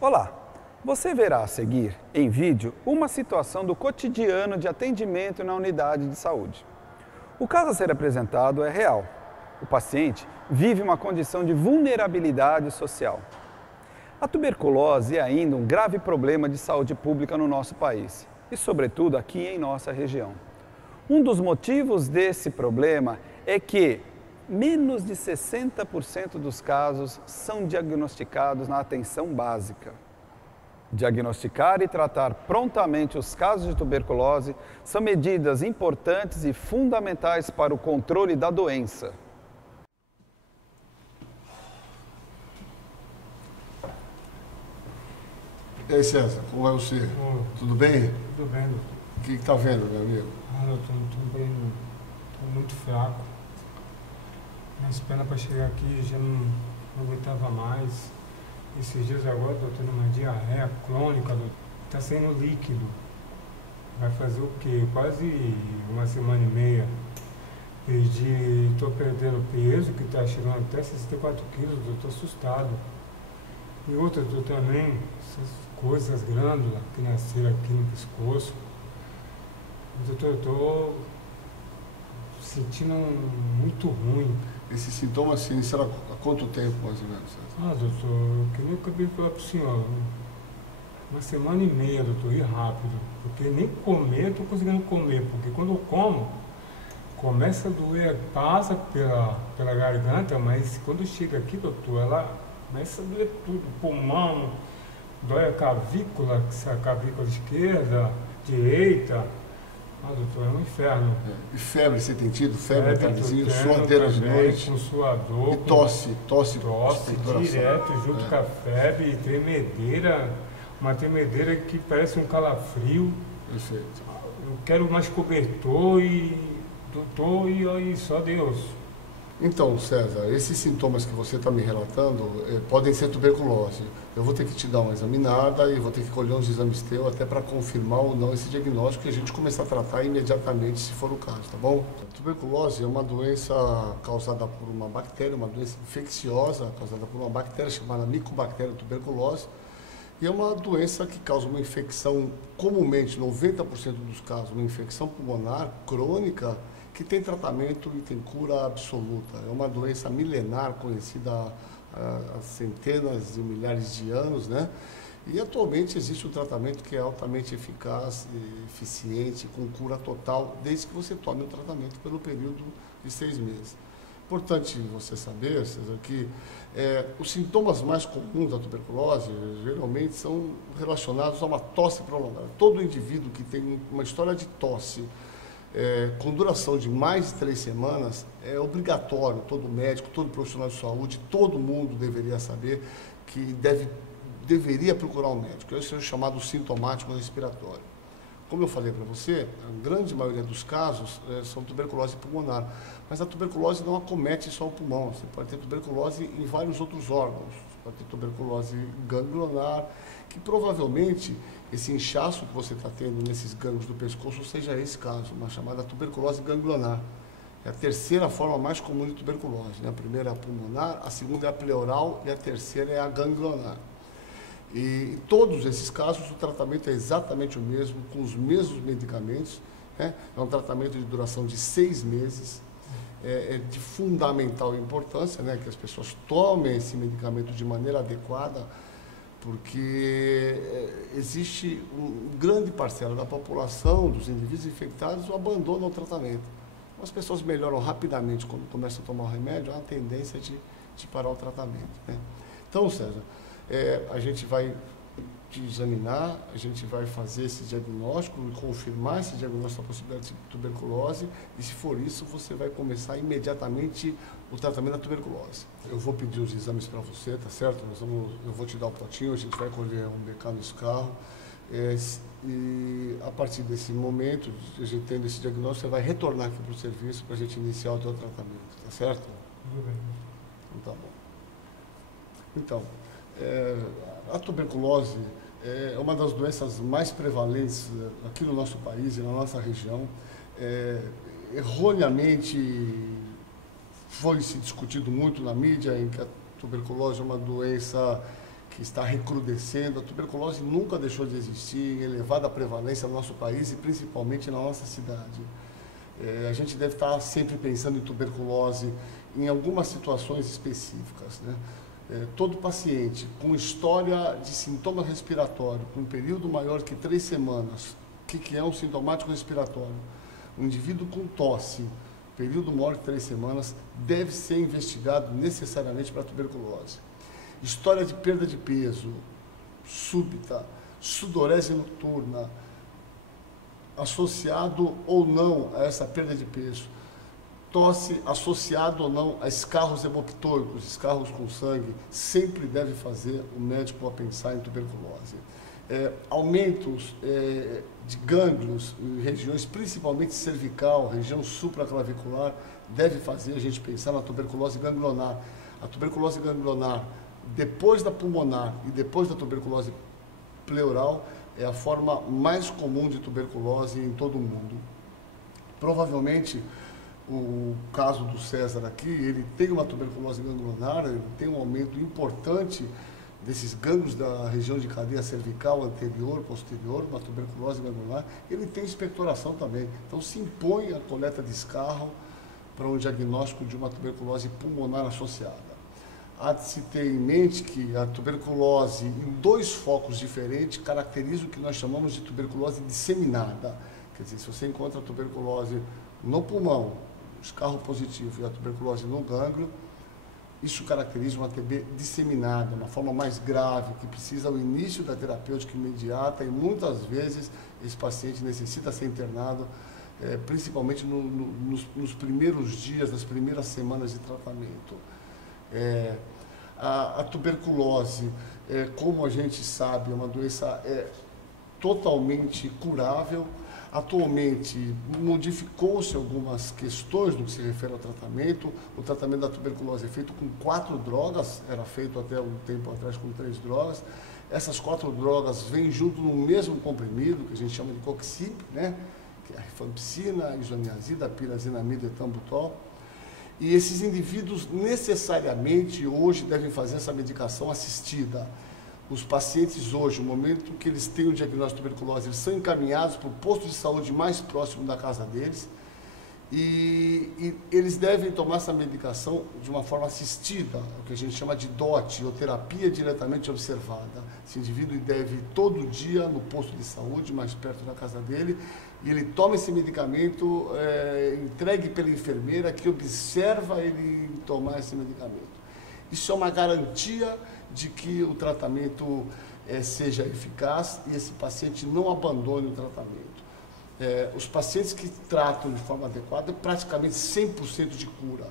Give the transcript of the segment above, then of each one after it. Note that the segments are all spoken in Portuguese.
Olá, você verá a seguir, em vídeo, uma situação do cotidiano de atendimento na unidade de saúde. O caso a ser apresentado é real. O paciente vive uma condição de vulnerabilidade social. A tuberculose é ainda um grave problema de saúde pública no nosso país e, sobretudo, aqui em nossa região. Um dos motivos desse problema é que menos de 60% dos casos são diagnosticados na atenção básica. Diagnosticar e tratar prontamente os casos de tuberculose são medidas importantes e fundamentais para o controle da doença. E aí, César, como vai você? Tudo bem? Tudo bem, doutor. O que está vendo, meu amigo? Doutor, estou muito fraco. Minhas pernas para chegar aqui já não aguentava mais. Esses dias agora estou tendo uma diarreia crônica, está saindo líquido. Vai fazer o quê? Quase uma semana e meia. Estou perdendo peso, que está chegando até 64 quilos, estou assustado. E outra, eu também, essas coisas, glândulas que nasceram aqui no pescoço. Doutor, eu estou sentindo muito ruim. Esses sintomas se iniciaram há quanto tempo, mais ou menos, César? Doutor, eu queria que eu acabei de falar para o senhor. Uma semana e meia, doutor, e rápido. Porque nem comer, eu estou conseguindo comer. Porque quando eu como, começa a doer, passa pela garganta, mas quando chega aqui, doutor, ela começa a doer tudo, pulmão, dói a clavícula esquerda, direita. Doutor, é um inferno. E febre, você tem tido? Febre, tardezinho, suadeira de noite? Com suador. E tosse Direto, junto com a febre, tremedeira, uma tremedeira que parece um calafrio. Perfeito. Eu quero mais cobertor doutor, e só Deus. Então, César, esses sintomas que você está me relatando podem ser tuberculose. Eu vou ter que te dar uma examinada e vou ter que colher uns exames teus até para confirmar ou não esse diagnóstico e a gente começar a tratar imediatamente, se for o caso, tá bom? A tuberculose é uma doença causada por uma bactéria, uma doença infecciosa causada por uma bactéria chamada Mycobacterium tuberculose. E é uma doença que causa uma infecção, comumente, 90% dos casos, uma infecção pulmonar crônica, que tem tratamento e tem cura absoluta. É uma doença milenar, conhecida há centenas de milhares de anos, né? E atualmente existe um tratamento que é altamente eficaz, eficiente, com cura total, desde que você tome o tratamento pelo período de 6 meses. Importante você saber, César, que os sintomas mais comuns da tuberculose geralmente são relacionados a uma tosse prolongada. Todo indivíduo que tem uma história de tosse com duração de mais de 3 semanas, é obrigatório, todo médico, todo profissional de saúde, todo mundo deveria saber que deveria procurar um médico. Esse é o chamado sintomático respiratório. Como eu falei para você, a grande maioria dos casos são tuberculose pulmonar, mas a tuberculose não acomete só o pulmão, você pode ter tuberculose em vários outros órgãos, você pode ter tuberculose ganglionar, que provavelmente esse inchaço que você está tendo nesses gânglios do pescoço seja esse caso, uma chamada tuberculose ganglionar. É a terceira forma mais comum de tuberculose, né? A primeira é a pulmonar, a segunda é a pleural e a terceira é a ganglionar. E em todos esses casos o tratamento é exatamente o mesmo, com os mesmos medicamentos, né? É um tratamento de duração de 6 meses, é de fundamental importância, né, que as pessoas tomem esse medicamento de maneira adequada, porque existe uma grande parcela da população, dos indivíduos infectados, o abandona o tratamento. As pessoas melhoram rapidamente quando começam a tomar o remédio, há uma tendência de parar o tratamento, né? Então, César, a gente vai te examinar, a gente vai fazer esse diagnóstico e confirmar esse diagnóstico da possibilidade de tuberculose, e se for isso, você vai começar imediatamente o tratamento da tuberculose. Eu vou pedir os exames para você, tá certo? Eu vou te dar o potinho, a gente vai colher um BK nos carros, e a partir desse momento, a gente tendo esse diagnóstico, você vai retornar aqui para o serviço para a gente iniciar o teu tratamento, tá certo? Tudo bem. Então, tá bom. Então, a tuberculose é uma das doenças mais prevalentes aqui no nosso país e na nossa região. Erroneamente foi se discutido muito na mídia em que a tuberculose é uma doença que está recrudescendo. A tuberculose nunca deixou de existir, em elevada prevalência no nosso país e principalmente na nossa cidade. A gente deve estar sempre pensando em tuberculose em algumas situações específicas, né? Todo paciente com história de sintoma respiratório, com um período maior que 3 semanas, o que é um sintomático respiratório? Um indivíduo com tosse, período maior que 3 semanas, deve ser investigado necessariamente para tuberculose. História de perda de peso súbita, sudorese noturna, associado ou não a essa perda de peso, tosse associado ou não a escarros hemoptôicos, escarros com sangue, sempre deve fazer o médico a pensar em tuberculose. Aumentos de gânglios em regiões, principalmente cervical, região supraclavicular, deve fazer a gente pensar na tuberculose ganglionar. A tuberculose ganglionar, depois da pulmonar e depois da tuberculose pleural, é a forma mais comum de tuberculose em todo o mundo. Provavelmente, o caso do César aqui, ele tem uma tuberculose ganglionar, ele tem um aumento importante desses gânglios da região de cadeia cervical anterior, posterior, uma tuberculose ganglionar. Ele tem expectoração também, então se impõe a coleta de escarro para um diagnóstico de uma tuberculose pulmonar associada. Há de se ter em mente que a tuberculose, em 2 focos diferentes, caracteriza o que nós chamamos de tuberculose disseminada. Quer dizer, se você encontra a tuberculose no pulmão, o escarro positivo e a tuberculose no gânglio, isso caracteriza uma TB disseminada, uma forma mais grave, que precisa o início da terapêutica imediata e muitas vezes esse paciente necessita ser internado, principalmente nos primeiros dias, nas primeiras semanas de tratamento. A tuberculose, como a gente sabe, é uma doença totalmente curável. Atualmente, modificou-se algumas questões no que se refere ao tratamento. O tratamento da tuberculose é feito com 4 drogas, era feito até um tempo atrás com 3 drogas. Essas 4 drogas vêm junto no mesmo comprimido, que a gente chama de coxib, né? Que é a rifampicina, a isoniazida, a pirazinamida e etambutol. E esses indivíduos necessariamente hoje devem fazer essa medicação assistida. Os pacientes hoje, no momento que eles têm o diagnóstico de tuberculose, eles são encaminhados para o posto de saúde mais próximo da casa deles e eles devem tomar essa medicação de uma forma assistida, o que a gente chama de DOT, ou terapia diretamente observada. Esse indivíduo deve ir todo dia no posto de saúde mais perto da casa dele e ele toma esse medicamento entregue pela enfermeira que observa ele tomar esse medicamento. Isso é uma garantia de que o tratamento seja eficaz e esse paciente não abandone o tratamento. Os pacientes que tratam de forma adequada, praticamente 100% de cura.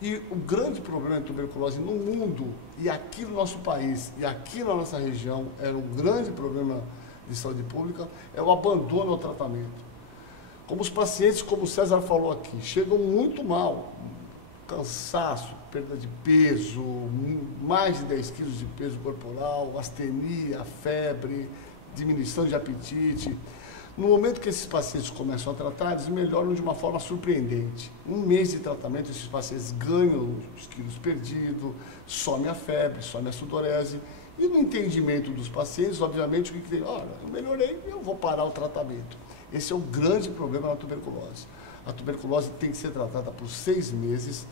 E o grande problema da tuberculose no mundo, e aqui no nosso país, e aqui na nossa região, era um grande problema de saúde pública, é o abandono ao tratamento. Como os pacientes, como o César falou aqui, chegam muito mal, cansaço, perda de peso, mais de 10 quilos de peso corporal, astenia, febre, diminuição de apetite. No momento que esses pacientes começam a tratar, eles melhoram de uma forma surpreendente. 1 mês de tratamento, esses pacientes ganham os quilos perdidos, some a febre, some a sudorese. E no entendimento dos pacientes, obviamente, o que tem? Olha, eu melhorei, eu vou parar o tratamento. Esse é o grande problema da tuberculose. A tuberculose tem que ser tratada por 6 meses,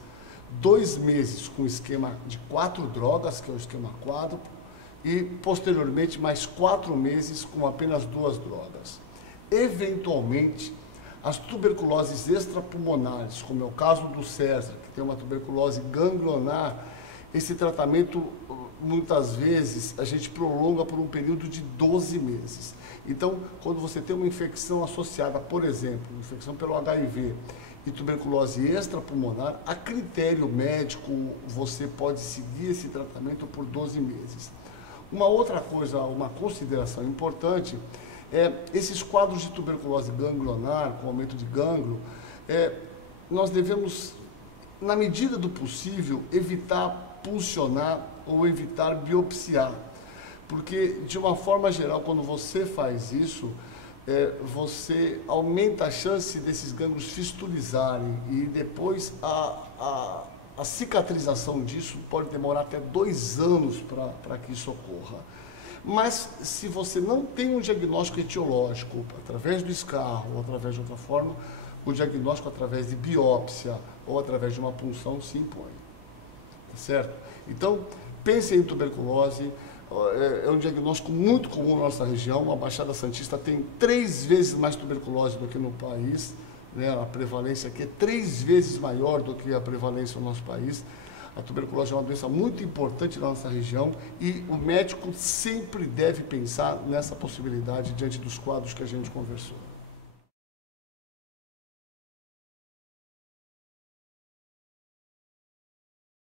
2 meses com esquema de 4 drogas, que é o esquema quádruplo, e posteriormente mais 4 meses com apenas 2 drogas. Eventualmente, as tuberculoses extrapulmonares, como é o caso do César, que tem uma tuberculose ganglionar, esse tratamento, muitas vezes, a gente prolonga por um período de 12 meses. Então, quando você tem uma infecção associada, por exemplo, infecção pelo HIV e tuberculose extrapulmonar, a critério médico, você pode seguir esse tratamento por 12 meses. Uma outra coisa, uma consideração importante, esses quadros de tuberculose ganglionar, com aumento de gânglio, nós devemos, na medida do possível, evitar pulsionar ou evitar biopsiar. Porque, de uma forma geral, quando você faz isso, você aumenta a chance desses gânglios fistulizarem e depois a cicatrização disso pode demorar até 2 anos para que isso ocorra. Mas se você não tem um diagnóstico etiológico, através do escarro ou através de outra forma, o diagnóstico através de biópsia ou através de uma punção se impõe. Tá certo? Então, pense em tuberculose. É um diagnóstico muito comum na nossa região. A Baixada Santista tem 3 vezes mais tuberculose do que no país. Né? A prevalência aqui é 3 vezes maior do que a prevalência no nosso país. A tuberculose é uma doença muito importante na nossa região e o médico sempre deve pensar nessa possibilidade diante dos quadros que a gente conversou.